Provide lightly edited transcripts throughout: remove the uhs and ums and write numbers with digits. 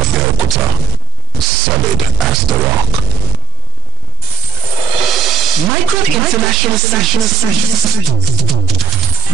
Abeokuta, solid as the rock. Micron International Suites.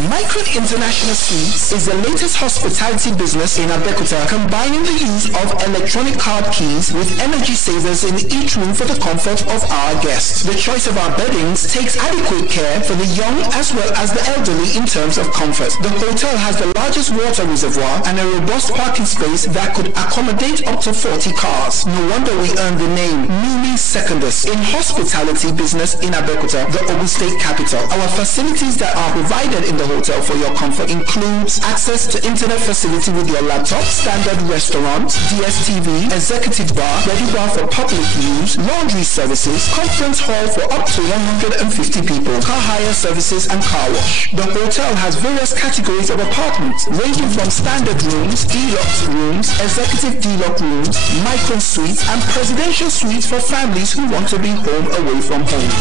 Micron International Suites is the latest hospitality business in Abeokuta, combining the use of electronic card keys with energy savers in each room for the comfort of our guests. The choice of our beddings takes adequate care for the young as well as the elderly in terms of comfort. The hotel has the largest water reservoir and a robust parking space that could accommodate up to 40 cars. No wonder we earned the name Mimi Secondus in hospitality business in Abeokuta, the Ogun State capital. Our facilities that are provided in the hotel for your comfort includes access to internet facility with your laptop, standard restaurant, DSTV, executive bar, ready bar for public use, laundry services, conference hall for up to 150 people, car hire services and car wash. The hotel has various categories of apartments ranging from standard rooms, deluxe rooms, executive deluxe rooms, micron suites and presidential suites for families who want to be home away from home.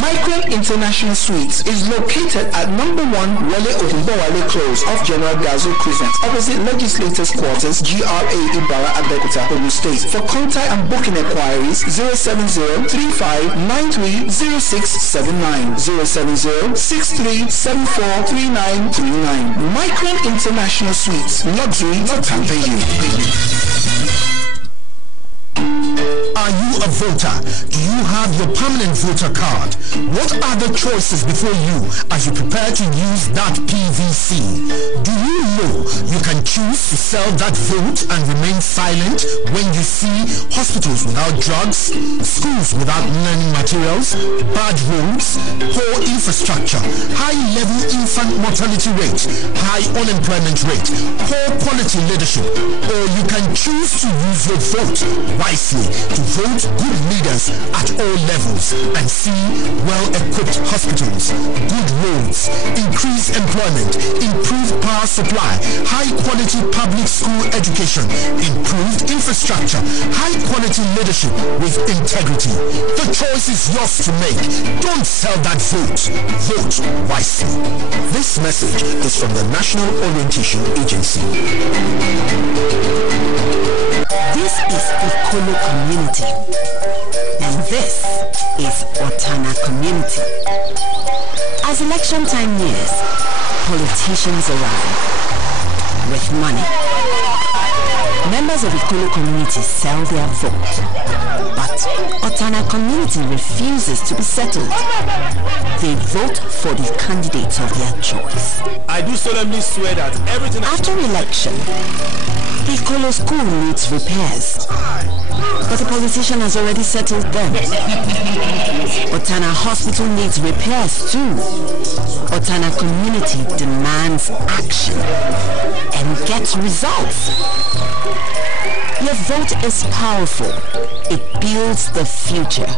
Micron International Suites is located at number 1 Wale Ogunbowale Close off General Gazo Crescent, opposite Legislators Quarters, GRA Ibara, Abeokuta, Ogun State. For contact and booking inquiries, 070-3593-0679, 070-6374-3939. Micron International Suites, luxury to pamper you. Are you a voter? Do you have your permanent voter card? What are the choices before you as you prepare to use that PVC? Do you know you can choose to sell that vote and remain silent when you see hospitals without drugs, schools without learning materials, bad roads, poor infrastructure, high-level infant mortality rate, high unemployment rate, poor quality leadership? Or you can choose to use your vote wisely to vote good leaders at all levels and see well-equipped hospitals, good roads, increased employment, improved power supply, high-quality public school education, improved infrastructure, high-quality leadership with integrity. The choice is yours to make. Don't sell that vote. Vote wisely. This message is from the National Orientation Agency. This is Ikolo community, and this is Otana community. As election time nears, politicians arrive with money. Members of Ikolo community sell their vote, but Otana community refuses to be settled. They vote for the candidates of their choice. I do solemnly swear that everything after election, Ikolo school needs repairs, but the politician has already settled them. Otana hospital needs repairs too. Otana community demands action and gets results. Your vote is powerful. It builds the future.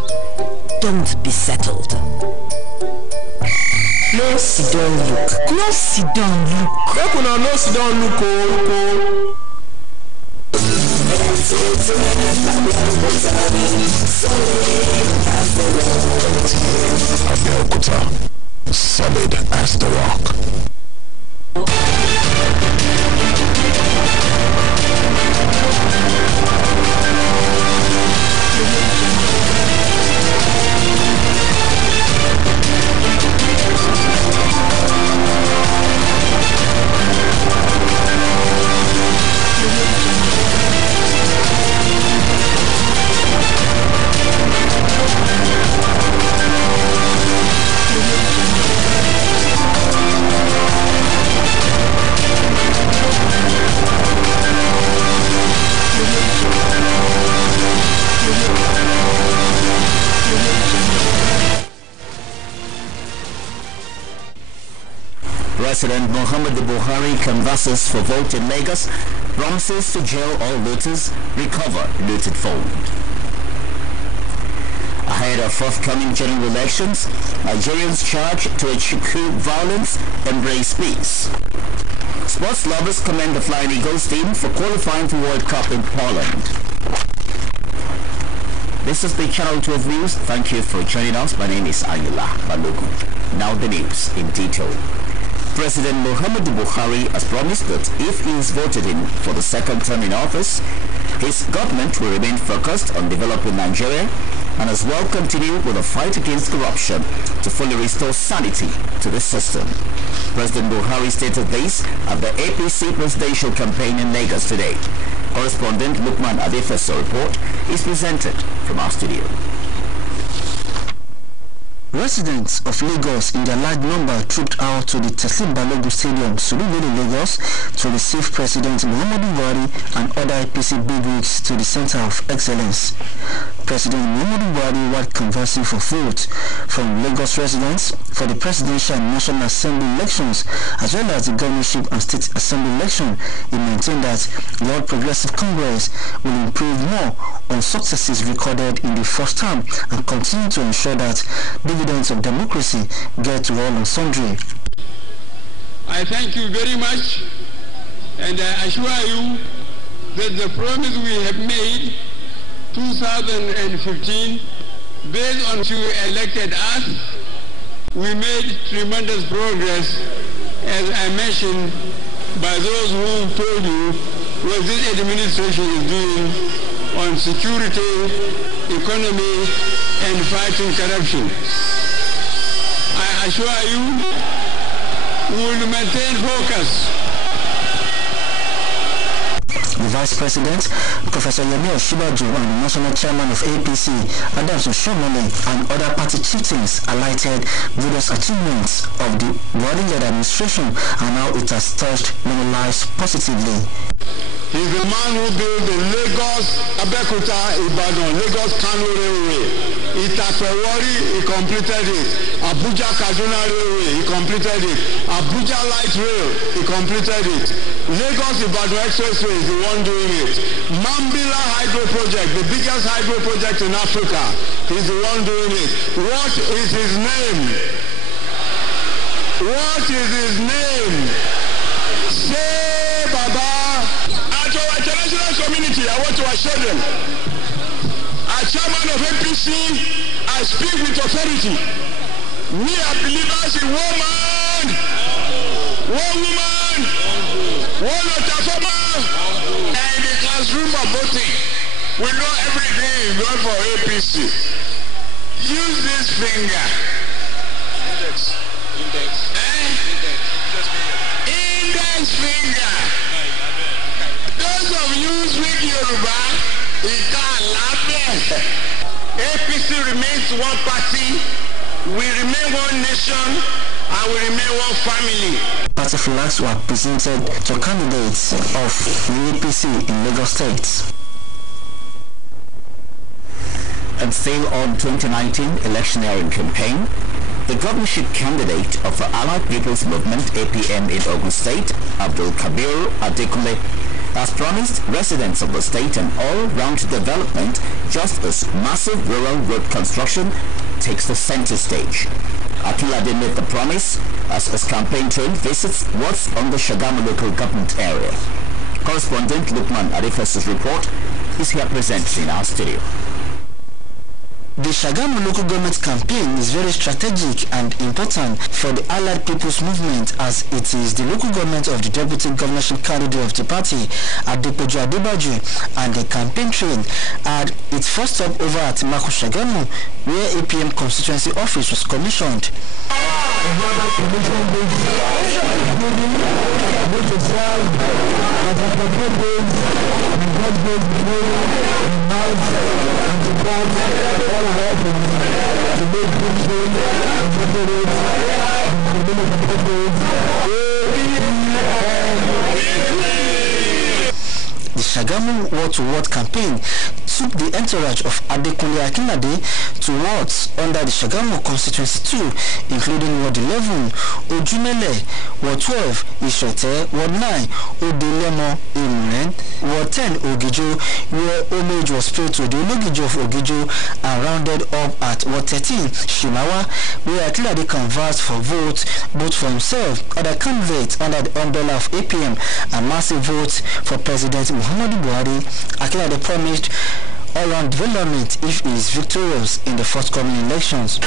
Don't be settled. No sit down look. No sit down look. no sit down look. Abeokuta, solid as the rock. President Muhammadu Buhari canvasses for vote in Lagos, promises to jail all looters, recover looted phone. Ahead of forthcoming general elections, Nigerians charged to eschew violence, embrace peace. Sports lovers commend the Flying Eagles team for qualifying for World Cup in Poland. This is the Channel 12 News. Thank you for joining us. My name is Ayula Balogun. Now the news in detail. President Muhammadu Buhari has promised that if he is voted in for the second term in office, his government will remain focused on developing Nigeria and as well continue with the fight against corruption to fully restore sanity to the system. President Buhari stated this at the APC presidential campaign in Lagos today. Correspondent Lukman Adefe's report is presented from our studio. Residents of Lagos in their large number trooped out to the Teslim Balogun Stadium, Surulere, Lagos, to receive President Muhammadu Buhari and other APC bigwigs to the Center of Excellence. President Muhammadu Buhari wide canvassing for vote from Lagos residents for the Presidential and National Assembly elections as well as the Governorship and State Assembly election. He maintained that the All Progressive Congress will improve more on successes recorded in the first term and continue to ensure that dividends of democracy get to all and sundry. I thank you very much, and I assure you that the promise we have made 2015, based on you elected us, we made tremendous progress, as I mentioned, by those who told you what this administration is doing on security, economy, and fighting corruption. I assure you, we will maintain focus. The Vice President, Professor Yemi Osinbajo, and the National Chairman of APC, Adams Oshiomhole, and other party chieftains highlighted various achievements of the Buhari-led administration and how it has touched many lives positively. He's the man who built the Lagos Abeokuta Ibadan Lagos Kano Railway. Itapewari, he completed it. Abuja Kaduna Railway, he completed it. Abuja Light Rail, he completed it. Lagos Ibadan Expressway is the one doing it. Mambila Hydro Project, the biggest hydro project in Africa, he's the one doing it. What is his name? What is his name? Say Baba. To our international community, I want to assure them, as chairman of APC, I speak with authority. We are believers in one man, one woman, one Otafoma, and the classroom of voting. We know everything is going for APC. Use this finger. Index finger. Those of you speak Yoruba, APC remains one party, we remain one nation, and we remain one family. Party flags were presented to candidates of the APC in Lagos State. And still on 2019 electioneering campaign, the governorship candidate of the Allied People's Movement APM in Ogun State, Abdul Kabir Adekunle, has promised residents of the state an all-round development just as massive rural road construction takes the center stage. Akinlade made the promise as his campaign train visits what's on the Shagamu local government area. Correspondent Lukman Adefe's report is here presented in our studio. The Shagamu local government campaign is very strategic and important for the Allied People's Movement as it is the local government of the deputy governorship candidate of the party, Adepoju Adebaji, and the campaign train had its first stop over at Mako Shagamu, where APM constituency office was commissioned. The Shagamu word-to-word campaign took the entourage of Adekunle Akinlade to wards under the Shagamu constituency 2, including Ward 11, Ojumele, Ward 12, Ishete, Ward 9, Odelemo, Imuren, Ward 10, Ogijo, where homage was paid to the Ologijo of Ogijo and rounded up at Ward 13, Shimawa, where Akinlade canvassed for votes both for himself, other candidates under the umbrella of APM, and massive votes for President Muhammadu Buhari. Akinlade promised all-round development if he is victorious in the forthcoming elections.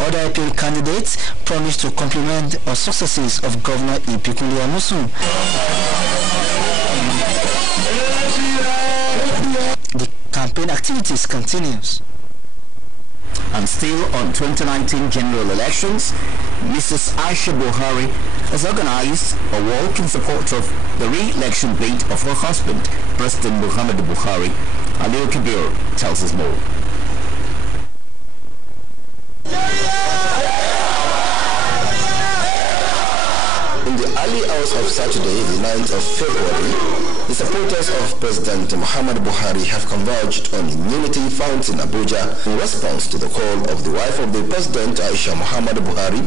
Other IPL candidates promised to complement the successes of Governor Ibikunle Amosun. The campaign activities continues. And still on 2019 general elections, Mrs. Aisha Buhari has organized a walk in support of the re-election bid of her husband, President Muhammadu Buhari. Alio Kabir tells us more. In the early hours of Saturday, the 9th of February, the supporters of President Muhammadu Buhari have converged on Unity Fountain, Abuja, in response to the call of the wife of the President, Aisha Muhammadu Buhari,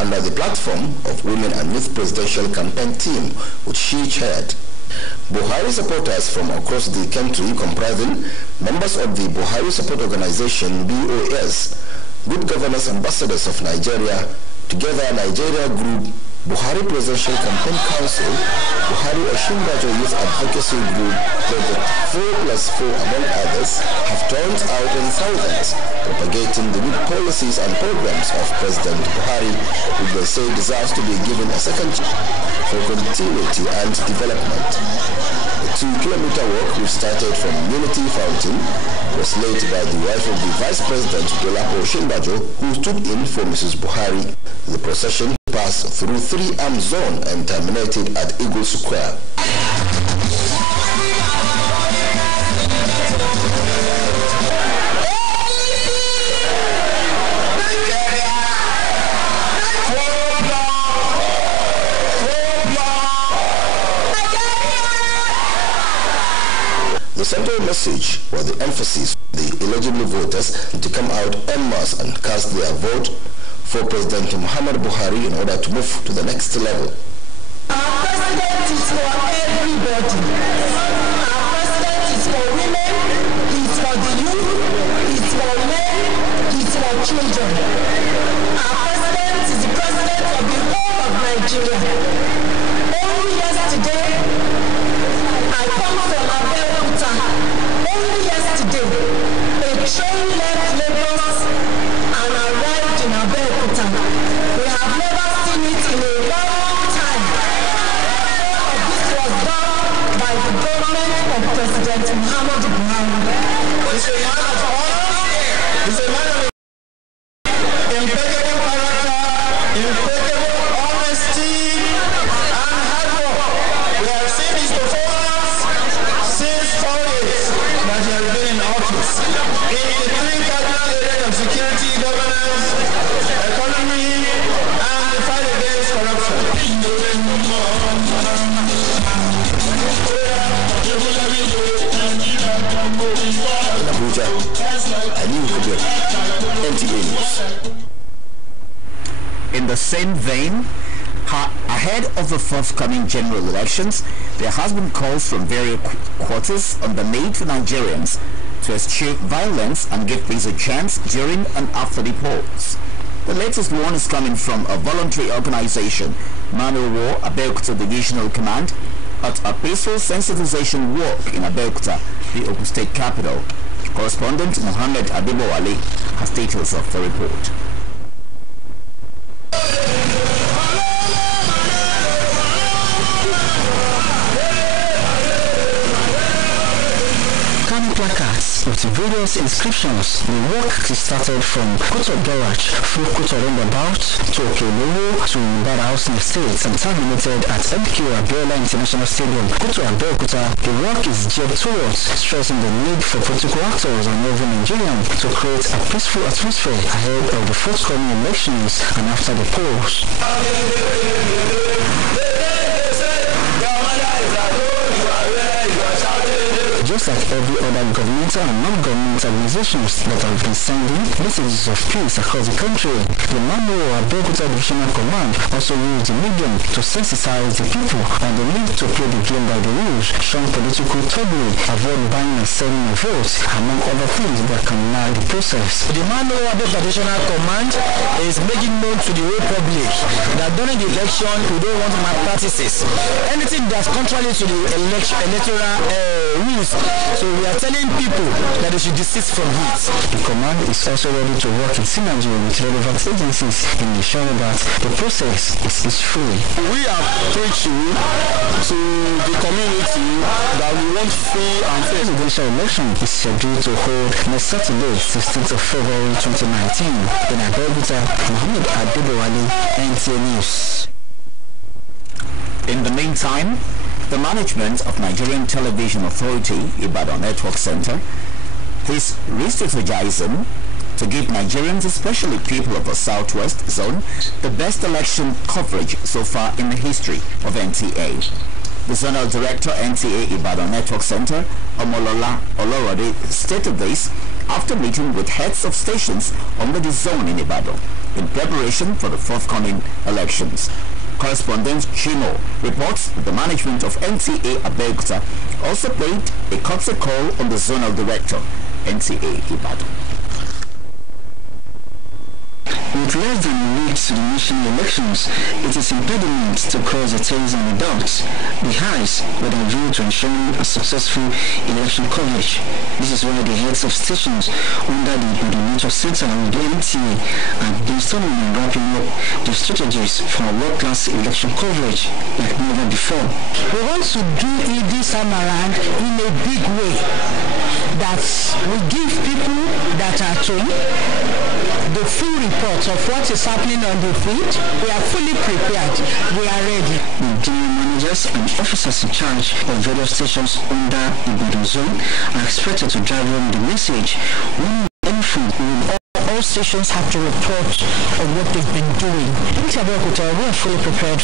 under the platform of Women and Youth Presidential Campaign Team, which she chaired. Buhari supporters from across the country, comprising members of the Buhari Support Organization, BOS, Good Governance Ambassadors of Nigeria, Together Nigeria Group, Buhari Presidential Campaign Council, Buhari Oshimbajo Youth Advocacy Group, Project 4+4 among others, have turned out in thousands, propagating the good policies and programs of President Buhari, who they say deserves to be given a second chance for continuity and development. The 2-kilometer walk, which started from Unity Fountain, was led by the wife of the Vice President, Dolapo Oshimbajo, who stood in for Mrs. Buhari. The procession passed through 3-arm zone and terminated at Eagle Square. The central message was the emphasis on the eligible voters to come out en masse and cast their vote for President Muhammadu Buhari in order to move to the next level. Our president is for everybody. Our president is for women, he's for the youth, he's for men, he's for children. Our president is the president of the whole of Nigeria. Only yesterday, I come from Abeokuta. Only yesterday, a train left Lagos and arrived in Abeokuta. We have never seen it in a long time. All of this was done by the government of President Muhammadu Buhari. He's a man of honor. He's a man of impeccable character, impeccable honesty, and hard work. We have seen his performance since 4 years that he has been in office. In the 3 cardinal areas of security, governance, economy, and the fight against corruption. In Abuja, Aliu Kubir, NTA News. In the same vein, ahead of the forthcoming general elections, there has been calls from various quarters on the need for Nigerians to eschew violence and give peace a chance during and after the polls. The latest one is coming from a voluntary organization, Manual War Abeokuta Divisional Command, at a peaceful sensitization walk in Abeokuta, the Ogun State capital. Correspondent Mohammed Adibo Ali has details of the report. Placards with various inscriptions. The work started from Kuto Garage through Kuto Roundabout to Okelowo to Mbara Housing Estates and terminated at MQ Abiola International Stadium, Kuto Abeokuta. The work is geared towards stressing the need for political actors and every Nigerian to create a peaceful atmosphere ahead of the forthcoming elections and after the polls. just like every other governmental and non-governmental organizations that have been sending messages of peace across the country. The Nta Abeokuta Divisional Command also used the medium to sensitize the people on the need to play the game by the rules, shun political turbulence, avoid buying and selling of votes, among other things that can mar the process. The Nta Abeokuta Divisional Command is making known to the whole public that during the election we don't want malpractices. Anything that's contrary to the electoral rules. So we are telling people that they should desist from it. The command is also ready to work in synergy with relevant agencies in ensuring that the process is free. We are preaching to the community that we want free and fair. The presidential election is scheduled to hold next Saturday, 16th of February 2019. Nta Abeokuta, Nta Abeokuta, NTA News. In the meantime, the management of Nigerian Television Authority, Ibadan Network Center, is re-strategizing to give Nigerians, especially people of the Southwest Zone, the best election coverage so far in the history of NTA. The Zonal Director, NTA Ibadan Network Center, Omolola Olorode, stated this after meeting with heads of stations under the zone in Ibadan in preparation for the forthcoming elections. Correspondent Chino reports that the management of Nta Abeokuta also played a courtesy call on the Zonal Director, NTA Ibadan. With less than a week to the national elections, it is impediment to cross the T's and the doubts, the highs, with a view to ensuring a successful election coverage. This is why the heads of stations under the Ibadan Network Center and the NTA are brainstorming and wrapping up the strategies for a world-class election coverage like never before. We want to do it this time around in a big way that will give people that are at home the full report of what is happening on the field. We are fully prepared. We are ready. The general managers and officers in charge of various stations under the Ibadan zone are expected to drive home the message. When anything, All stations have to report on what they've been doing. Nta Abeokuta, we are fully prepared.